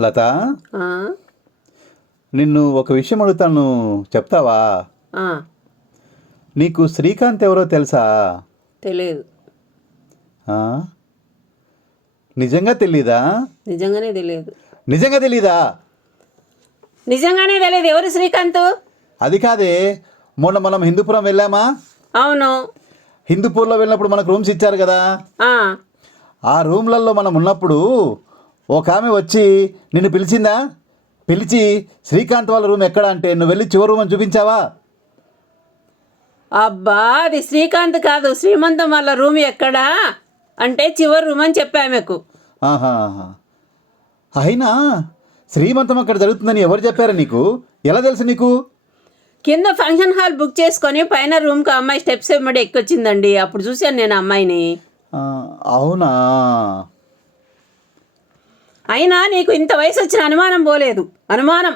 లత, ఆ, నిన్ను ఒక విషయం అడుగుతాను, చెప్తావా? ఆ, నీకు శ్రీకాంత్ ఎవరో తెలుసా? తెలియదు. ఆ? నిజంగా తెలీదా? నిజంగానే తెలియదు. నిజంగా తెలీదా? నిజంగానే తెలియదు. ఎవరు శ్రీకాంత్? అది కాదే, మొన్న మనం హిందూపురం వెళ్ళామా? అవును. హిందూపూర్లో వెళ్ళినప్పుడు మనకు రూమ్స్ ఇచ్చారు కదా. ఆ, ఆ రూమ్లలో మనం ఉన్నప్పుడు ఒక ఆమె వచ్చి నిన్ను పిలిచిందా? పిలిచి శ్రీకాంత్ వాళ్ళ రూమ్ ఎక్కడ అంటే నువ్వు వెళ్ళి చివరి రూమ్ అని చూపించావా? అబ్బా, అది శ్రీకాంత్ కాదు. శ్రీమంతం వాళ్ళ రూమ్ ఎక్కడా అంటే చివరి రూమ్ అని చెప్పా ఆమెకు. ఆహా. అయినా శ్రీమంతం అక్కడ జరుగుతుందని ఎవరు చెప్పారు నీకు? ఎలా తెలుసు నీకు? కింద ఫంక్షన్ హాల్ బుక్ చేసుకొని పైన రూమ్కి అమ్మాయి స్టెప్స్ వెంబడి ఎక్కొచ్చిందండి. అప్పుడు చూశాను నేను ఆ అమ్మాయిని. ఆ, అవునా? అయినా నీకు ఇంత వయసు వచ్చిన అనుమానం పోలేదు. అనుమానం.